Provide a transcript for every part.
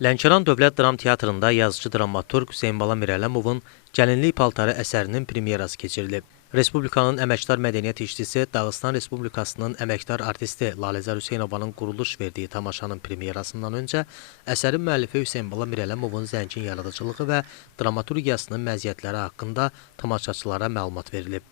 Lənkəran Dövlət Dram Teatrında yazıcı dramaturq Hüseynbala Mirələmovun Gəlinlik paltarı əsərinin premyerası keçirilib. Respublikanın əməkdar mədəniyyət işçisi, Dağıstan Respublikasının əməkdar artisti Laləzar Hüseynovanın quruluş verdiyi tamaşanın premyerasından öncə əsərin müəllifi Hüseynbala Mirələmovun zəngin yaradıcılığı və dramaturgiyasının məziyyətləri haqqında tamaşaçılara məlumat verilib.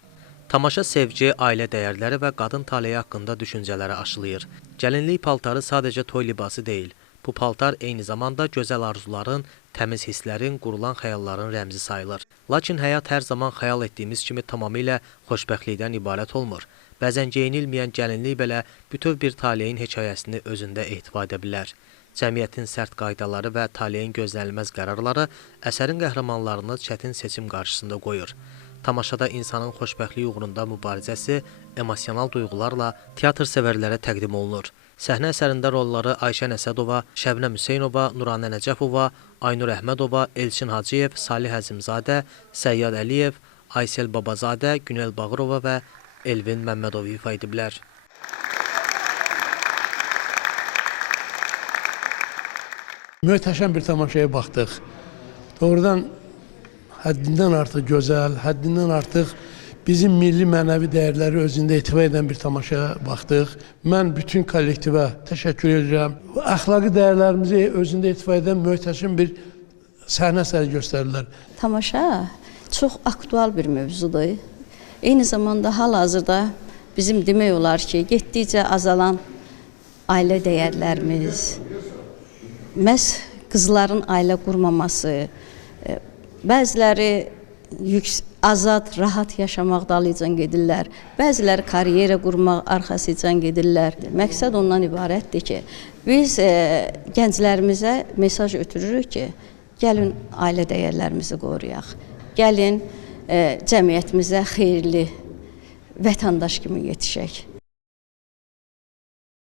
Tamaşa sevgi, ailə dəyərləri və qadın taleyi haqqında düşüncələri aşılayır. Gəlinlik paltarı sadəcə toy libası deyil. Bu paltar eyni zamanda gözəl arzuların, təmiz hisslərin, qurulan xəyalların rəmzi sayılır. Lakin həyat hər zaman xəyal etdiyimiz kimi tamamilə xoşbəxtlikdən ibarət olmur. Bəzən geyinilməyən gəlinlik belə bütöv bir taleyin hekayəsini özündə ehtiva edə bilər. Cəmiyyətin sərt qaydaları və taleyin gözlənilməz qərarları əsərin qəhrəmanlarını çətin seçim qarşısında qoyur. Tamaşada insanın xoşbəxtlik uğrunda mübarizəsi emosional duyğularla teatr sevərlərə təqdim olunur. Səhnə əsərində rolları Ayşə Nəsədova, Şəbnəm Hüseynova, Nuranə Nəcəfova, Aynur Əhmədova, Elçin Hacıyev, Salih Əzimzadə, Səyyad Əliyev, Aysel Babazadə, Günel Bağırova və Elvin Məmmədov ifa ediblər. Möhtəşəm bir tamaşaya baxdıq. Doğrudan həddindən artıq gözəl, həddindən artıq bizim milli mənəvi dəyərləri özündə etibar edən bir tamaşaya baxdıq. Mən bütün kollektivə təşəkkür edirəm. Əxlaqi dəyərlərimizi özündə etibar edən möhtəşəm bir səhnə əsəri göstərirlər. Tamaşa çox aktual bir mövzudur. Eyni zamanda hal-hazırda bizim demək olar ki, getdikcə azalan ailə dəyərlərimiz, məhz qızların ailə qurmaması, bəziləri azad, rahat yaşamaq dalıcan gedirlər. Bəziləri karyera qurmaq arxasıcan gedirlər. Məqsəd ondan ibarətdir ki, biz gənclərimizə mesaj ötürürük ki, gəlin ailə dəyərlərimizi qoruyaq. Gəlin cəmiyyətimizə xeyirli vətəndaş kimi yetişək.